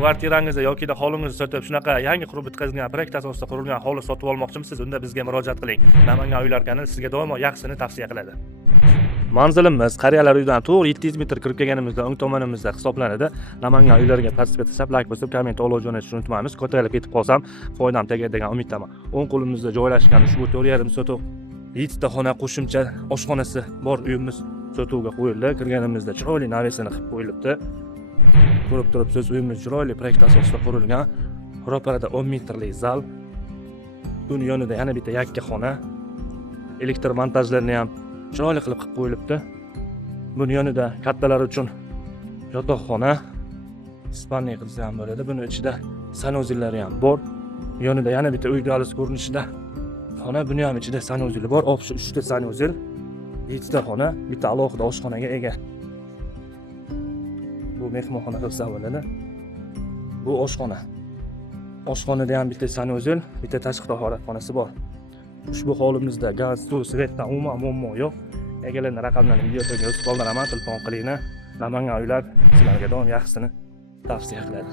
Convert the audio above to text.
kvartirangizda yoki hovlingizni sotib shunaqa yangi qurib bitkazilgan proyekt asosida qurilgan hovli sotib olmoqchimisiz, unda bizga murojaat qiling. Namangan uylar kanali sizga doimo yaxshisini tavsiya qiladi. Manzilimiz qariyalar uyidan to'g'ri 700 metr kirib kelganimizda o'ng tomonimizda hisoblanadi. Namangan uylariga participate tashlab, like bosib, komment olib jo'natishni unutmaymiz. Ko'tarilib ketib qolsam, foydam tegadi degan umiddaman. O'ng qo'limizda joylashgan ushbu 4,5 sotuq 7 ta xona qo'shimcha oshxonasi bor uyimiz sotuvga qo'yildi. Kirganimizda chiroyli navesini qilib qo'yilibdi. Ko'rib turibsiz, uyimiz chiroyli proyekt asosida qurilgan. Ro'parada 10 metrlik zal. Uning yonida yana bitta yakka xona. Elektr montajlarini ham chiroyli qilib qo'yilibdi. Buning yonida kattalar uchun yotoqxona, spalniy qilsa ham bo'ladi. Buning ichida sanuzillari ham bor. Yonida yana bitta uy dahliz ko'rinishida xona, buning ham ichida sanuzil bor. Opsi 3 ta sanuzil, 7 ta xona, bitta alohida oshxonaga ega. Bu mehmonxona qilsa bo'ladi. Bu oshxona. Oshxonada ham bitta sanuzil, bitta tashqi tahorat xonasi bor. Ushbu hovlimizda gaz, suv, svetdan umuman muammo yo'q. Egalarning raqamlarini videoga yozib qoldiraman, telefon qilinglar. Namangan uylar sizlarga doim yaxshisini tavsiya qiladi.